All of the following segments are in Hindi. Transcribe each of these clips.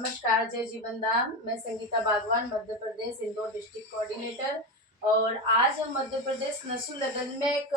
नमस्कार, जय जीवन दान। मैं संगीता बागवान, मध्य प्रदेश इंदौर डिस्ट्रिक्ट कोऑर्डिनेटर। और आज हम मध्य प्रदेश नसुल लगन में एक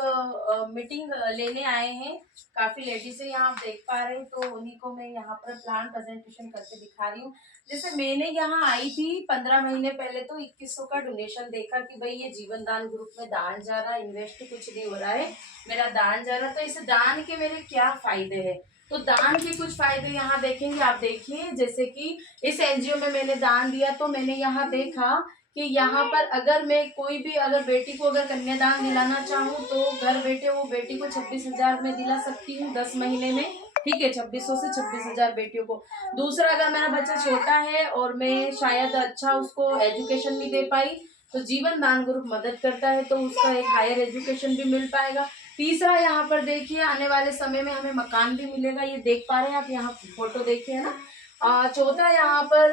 मीटिंग लेने आए हैं। काफी लेडीज है यहाँ, आप देख पा रहे हैं, तो उन्हीं को मैं यहाँ पर प्लान प्रेजेंटेशन करके दिखा रही हूँ। जैसे मैंने यहाँ आई थी 15 महीने पहले, तो 2100 का डोनेशन देखा कि भाई ये जीवन दान ग्रुप में दान जा रहा है, इन्वेस्ट कुछ नहीं हो रहा है, मेरा दान जा रहा है। तो इस दान के मेरे क्या फायदे हैं, तो दान के कुछ फायदे यहाँ देखेंगे। आप देखिए, जैसे कि इस एनजीओ में मैंने दान दिया, तो मैंने यहाँ देखा कि यहाँ पर अगर मैं कोई भी अगर बेटी को अगर कन्यादान दिलाना चाहूँ तो घर बैठे वो बेटी को 26,000 में दिला सकती हूँ 10 महीने में। ठीक है, 2600 से 26,000 बेटियों को। दूसरा, अगर मेरा बच्चा छोटा है और मैं शायद अच्छा उसको एजुकेशन नहीं दे पाई, तो जीवन दान ग्रुप मदद करता है, तो उसका एक हायर एजुकेशन भी मिल पाएगा। तीसरा, यहाँ पर देखिए, आने वाले समय में हमें मकान भी मिलेगा, ये देख पा रहे हैं आप, यहाँ फोटो देखिए ना। चौथा, यहाँ पर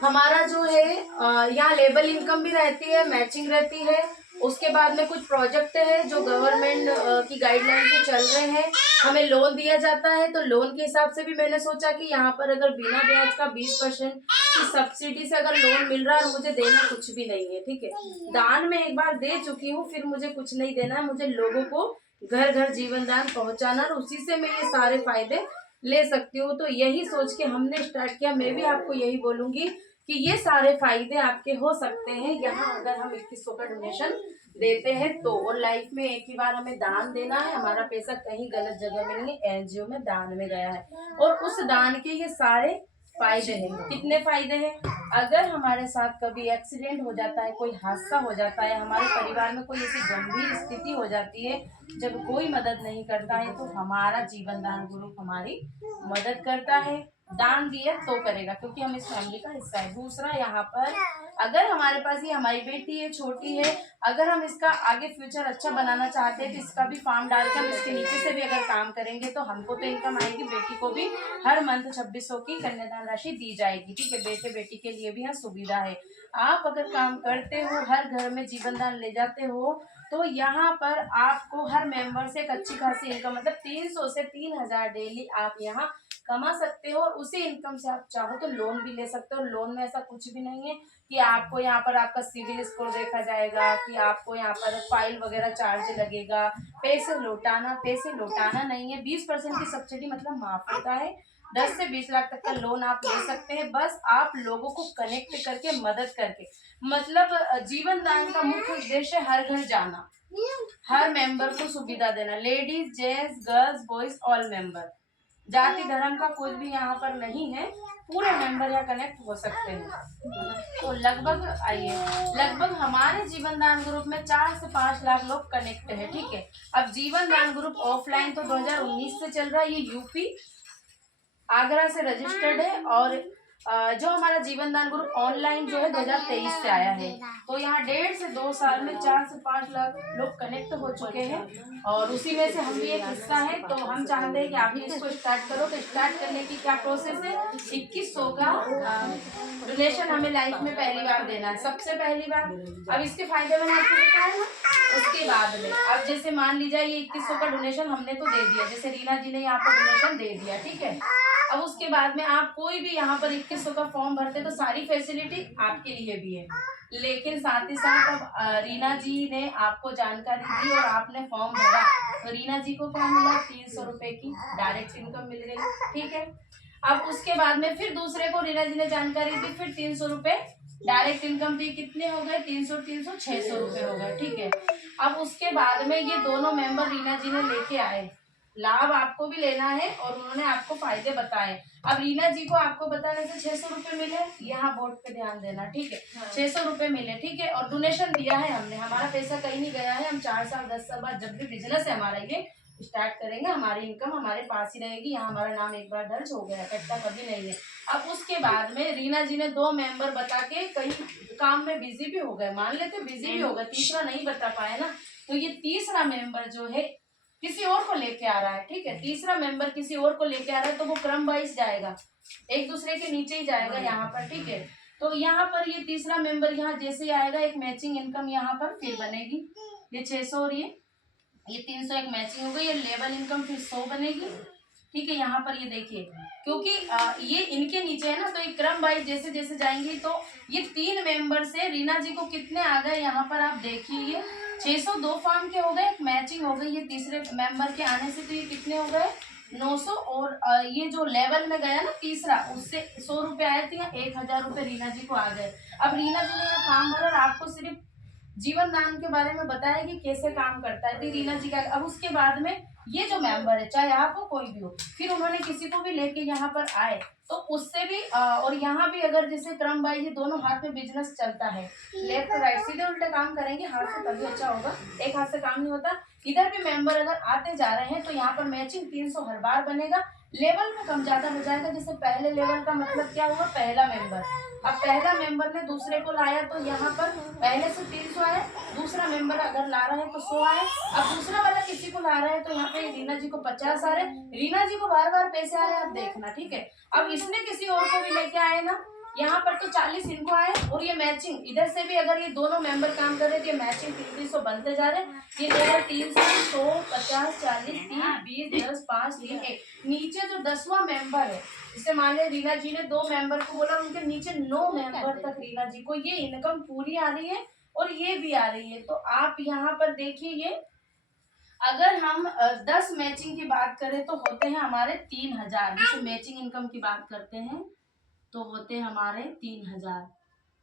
हमारा जो है यहाँ लेबल इनकम भी रहती है, मैचिंग रहती है। उसके बाद में कुछ प्रोजेक्ट है जो गवर्नमेंट की गाइडलाइन पे चल रहे हैं, हमें लोन दिया जाता है। तो लोन के हिसाब से भी मैंने सोचा कि यहाँ पर अगर बिना ब्याज का 20% की सब्सिडी से अगर लोन मिल रहा है और मुझे देना कुछ भी नहीं है, ठीक है, दान में एक बार दे चुकी हूँ, फिर मुझे कुछ नहीं देना है, मुझे लोगों को घर घर जीवन दान पहुंचाना, और उसी से मैं ये सारे फायदे ले सकती हूँ। तो यही सोच के हमने स्टार्ट किया। मैं भी आपको यही बोलूंगी कि ये सारे फायदे आपके हो सकते हैं यहाँ अगर हम 2100 का डोनेशन देते हैं तो। और लाइफ में एक ही बार हमें दान देना है, हमारा पैसा कहीं गलत जगह में नहीं, एनजीओ में दान में गया है। और उस दान के ये सारे फायदे हैं। कितने फायदे हैं? अगर हमारे साथ कभी एक्सीडेंट हो जाता है, कोई हादसा हो जाता है, हमारे परिवार में कोई ऐसी गंभीर स्थिति हो जाती है जब कोई मदद नहीं करता है, तो हमारा जीवन दान ग्रुप हमारी मदद करता है। दान दिया तो करेगा, क्योंकि हम इस फैमिली का हिस्सा है। दूसरा, यहाँ पर अगर हमारे पास ये हमारी बेटी है, छोटी है, अगर हम इसका आगे फ्यूचर अच्छा बनाना चाहते हैं तो इसका भी फार्म डाल के हम इसके नीचे से भी अगर काम करेंगे तो हमको तो इनकम आएगी, बेटी को भी हर मंथ 2600 की कन्यादान राशि दी जाएगी। ठीक है, बेटे बेटी के लिए भी यहाँ सुविधा है। आप अगर काम करते हो, हर घर में जीवन दान ले जाते हो, तो यहाँ पर आपको हर मेंबर से एक अच्छी खासी इनकम, मतलब 300 से 3000 डेली आप यहाँ कमा सकते हो। और उसी इनकम से आप चाहो तो लोन भी ले सकते हो। लोन में ऐसा कुछ भी नहीं है कि आपको यहाँ पर आपका सिविल स्कोर देखा जाएगा, कि आपको यहाँ पर फाइल वगैरह चार्ज लगेगा, पैसे लौटाना नहीं है। 20% की सब्सिडी मतलब माफ होता है। 10 से 20 लाख तक का लोन आप ले सकते हैं, बस आप लोगों को कनेक्ट करके, मदद करके। मतलब जीवन दान का मुख्य उद्देश्य है हर घर जाना, हर मेंबर को सुविधा देना, ladies, gents, girls, boys, all member. जाति धर्म का कुछ भी यहाँ पर नहीं है, पूरे मेंबर यहाँ कनेक्ट हो सकते हैं। तो लगभग हमारे जीवन दान ग्रुप में 4 से 5 लाख लोग कनेक्ट है। ठीक है, अब जीवन दान ग्रुप ऑफलाइन तो 2019 से चल रहा है, ये यूपी आगरा से रजिस्टर्ड है। और जो हमारा जीवन दान ग्रुप ऑनलाइन जो है 2023 से आया है। तो यहाँ 1.5 से 2 साल में 4 से 5 लाख लोग कनेक्ट हो चुके हैं, और उसी में से हम भी एक हिस्सा है। तो हम चाहते हैं कि आप भी इसको स्टार्ट करो। तो स्टार्ट करने की क्या प्रोसेस है? 2100 का डोनेशन हमें लाइफ में पहली बार देना है, सबसे पहली बार। अब इसके फायदे मैंने आपको बताया ना। उसके बाद में अब जैसे मान लीजिए ये 2100 का डोनेशन हमने तो दे दिया, जैसे रीना जी ने यहाँ पर डोनेशन दे दिया, ठीक है। अब उसके बाद में आप कोई भी यहाँ पर 2100 का फॉर्म भरते तो सारी फैसिलिटी आपके लिए भी है, लेकिन साथ ही साथ अब रीना जी ने आपको जानकारी दी और आपने फॉर्म भरा, तो रीना जी को क्या मिला? 300 रुपए की डायरेक्ट इनकम मिल गई। ठीक है, अब उसके बाद में फिर दूसरे को रीना जी ने जानकारी दी, फिर 300 रुपए डायरेक्ट इनकम दी। कितने हो गए? 300 300 600 रुपए हो गए। ठीक है, अब उसके बाद में ये दोनों मेंबर रीना जी ने लेके आए, लाभ आपको भी लेना है और उन्होंने आपको फायदे बताए। अब रीना जी को आपको बताने से 600 रुपए मिले, यहाँ बोर्ड पे ध्यान देना, ठीक है। 600 रुपए मिले, ठीक है, और डोनेशन दिया है हमने, हमारा पैसा कहीं नहीं गया है। हम 4 साल 10 साल बाद जब भी बिजनेस है हमारा ये स्टार्ट करेंगे, हमारी इनकम हमारे पास ही रहेगी। यहाँ हमारा नाम एक बार दर्ज हो गया, कट्टा कभी नहीं है। अब उसके बाद में रीना जी ने 2 मेंबर बता के कहीं काम में बिजी भी हो गए, मान लेते बिजी भी हो गए, तीसरा नहीं बता पाए ना, तो ये तीसरा मेंबर जो है किसी और को लेके आ रहा है। ठीक है, तीसरा मेंबर किसी और को लेके आ रहा है, तो वो क्रम वाइज जाएगा, एक दूसरे के नीचे ही जाएगा यहाँ पर। ठीक है, तो यहाँ पर ये तीसरा मेंबर यहाँ जैसे ही आएगा, एक मैचिंग इनकम यहाँ पर फिर बनेगी। ये 600 और ये 300 एक मैचिंग हो गई, ये लेवल इनकम फिर 100 बनेगी। ठीक है। यहाँ पर ये देखिए, क्योंकि ये इनके नीचे है ना, तो एक क्रम वाइज जैसे जैसे जाएंगे तो ये 3 मेंबर से रीना जी को कितने आ गए, यहाँ पर आप देखिए ये 602 फॉर्म के हो गए, एक मैचिंग हो गई ये तीसरे मेंबर के आने से, तो ये कितने हो गए 900। और ये जो लेवल में गया ना तीसरा, उससे 100 रुपये आए थे, या 1000 रुपये रीना जी को आ गए। अब रीना जी ने यहाँ फॉर्म भरा और आपको सिर्फ जीवन दान के बारे में बताया कि कैसे काम करता है, तो रीना जी का। अब उसके बाद में ये जो मेंबर है, चाहे आप हो कोई भी हो, फिर उन्होंने किसी को भी लेके यहाँ पर आए तो उससे भी और यहाँ भी अगर जैसे क्रम वाइज ये दोनों हाथ में बिजनेस चलता है, लेफ्ट और राइट सीधे उल्टे काम करेंगे हाथ से तभी अच्छा होगा, एक हाथ से काम नहीं होता। इधर भी मेंबर अगर आते जा रहे हैं तो यहाँ पर मैचिंग 300 हर बार बनेगा। लेवल में कम ज्यादा हो जाएगा, जैसे पहले लेवल का मतलब क्या हुआ, पहला मेंबर, अब पहला मेंबर ने दूसरे को लाया तो यहाँ पर पहले से 300 आया, दूसरा मेंबर अगर ला रहा है तो 100 आए। अब दूसरा वाला किसी को ला रहा है तो यहाँ पे रीना जी को 50 आ रहे, रीना जी को बार बार पैसे आ रहे हैं, आप देखना, ठीक है। अब इसने किसी और को भी लेके आए ना, यहाँ पर तो 40 इनको आए, और ये मैचिंग इधर से भी अगर ये दोनों मेंबर काम कर रहे थे, मैचिंग 300 बनते जा रहे, ये लेवल 300 100 50 40 30 20 10 5 3 1। नीचे जो 10वां मेंबर है, जैसे मान लिया रीना जी ने 2 मेंबर को बोला, उनके नीचे 9 मेंबर तक रीना जी को ये इनकम पूरी आ रही है और ये भी आ रही है। तो आप यहाँ पर देखिए, ये अगर हम 10 मैचिंग की बात करें तो होते हैं हमारे 3000। जैसे मैचिंग इनकम की बात करते हैं तो होते हमारे 3000,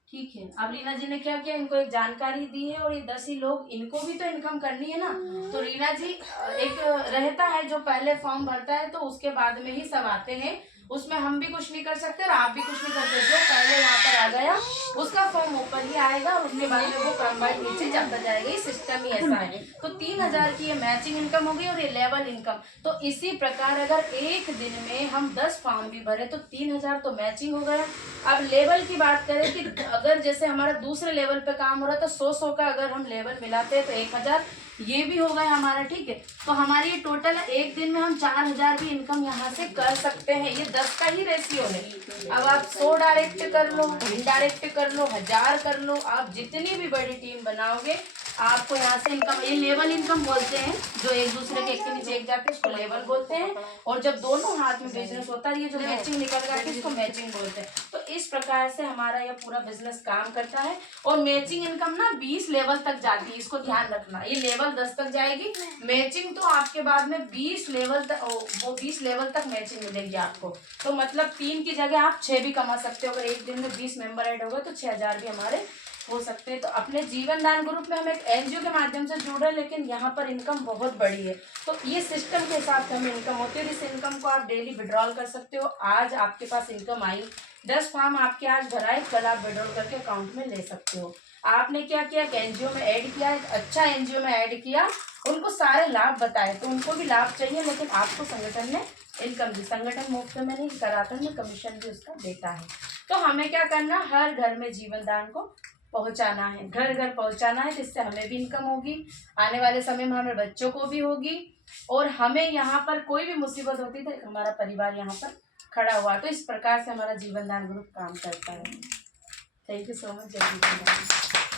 ठीक है। अब रीना जी ने क्या किया, इनको एक जानकारी दी है, और ये 10 ही लोग, इनको भी तो इनकम करनी है ना। तो रीना जी एक रहता है जो पहले फॉर्म भरता है, तो उसके बाद में ही सब आते हैं, उसमें हम भी कुछ नहीं कर सकते और आप भी कुछ नहीं कर सकते। जो पहले यहाँ पर आ गया उसका फॉर्म ऊपर ही आएगा, और उसके बाद में वो क्रम वाइज नीचे जाता जाएगा, ये सिस्टम ही ऐसा है। तो 3000 की ये मैचिंग इनकम होगी और ये लेवल इनकम। तो इसी प्रकार अगर एक दिन में हम 10 फॉर्म भी भरे तो 3000 तो मैचिंग हो गया। अब लेवल की बात करें कि अगर जैसे हमारा दूसरे लेवल पे काम हो रहा है तो 100 का अगर हम लेवल मिलाते हैं तो 1000 ये भी हो गया हमारा, ठीक है। तो हमारी टोटल एक दिन में हम 4000 भी इनकम यहाँ से कर सकते हैं। ये 10 का ही रेशियो है। अब आप 100 डायरेक्ट कर लो, इनडायरेक्ट कर लो, 1000 कर लो, आप जितनी भी बड़ी टीम बनाओगे आपको यहाँ से इनकम, ये लेवल इनकम बोलते हैं, जो एक दूसरे के एक के नीचे एक जाते हैं उसको लेवल बोलते हैं। और जब दोनों हाथ में बिजनेस होता है, ये जो मैचिंग निकल रहा है इसको मैचिंग बोलते हैं। तो इस प्रकार से हमारा यह पूरा बिजनेस काम करता है। और मैचिंग इनकम ना 20 लेवल तक जाती है, इसको ध्यान रखना। ये लेवल 10 तक जाएगी, मैचिंग तो आपके बाद में 20 लेवल तक, वो 20 लेवल तक मैचिंग मिलेगी आपको। तो मतलब 3 की जगह आप 6 भी कमा सकते हो। अगर एक दिन में 20 मेंबर ऐड होगा तो 6000 भी हमारे हो सकते हैं। तो अपने जीवन दान ग्रुप में हम एक एनजीओ के माध्यम से जुड़ रहे हैं, लेकिन यहाँ पर इनकम बहुत बड़ी है। तो ये सिस्टम के हिसाब से हमें इनकम होती है। इस इनकम को आप डेली विड्रॉल कर सकते हो। आज आपके पास इनकम आई, 10 फॉर्म आपके आज भराए, कल आप विड्रॉल करके अकाउंट में ले सकते हो। आपने क्या किया, एनजीओ में ऐड किया, एक अच्छा एनजीओ में ऐड किया, उनको सारे लाभ बताए, तो उनको भी लाभ चाहिए, लेकिन आपको संगठन ने इनकम दी। संगठन मुफ्त में नहीं कराता है, कमीशन भी उसका देता है। तो हमें क्या करना, हर घर में जीवन दान को पहुंचाना है, घर घर पहुंचाना है, जिससे हमें भी इनकम होगी, आने वाले समय में हमें बच्चों को भी होगी, और हमें यहाँ पर कोई भी मुसीबत होती तो हमारा परिवार यहाँ पर खड़ा हुआ। तो इस प्रकार से हमारा जीवन दान ग्रुप काम करता है। Thank you so much. जय हिंद।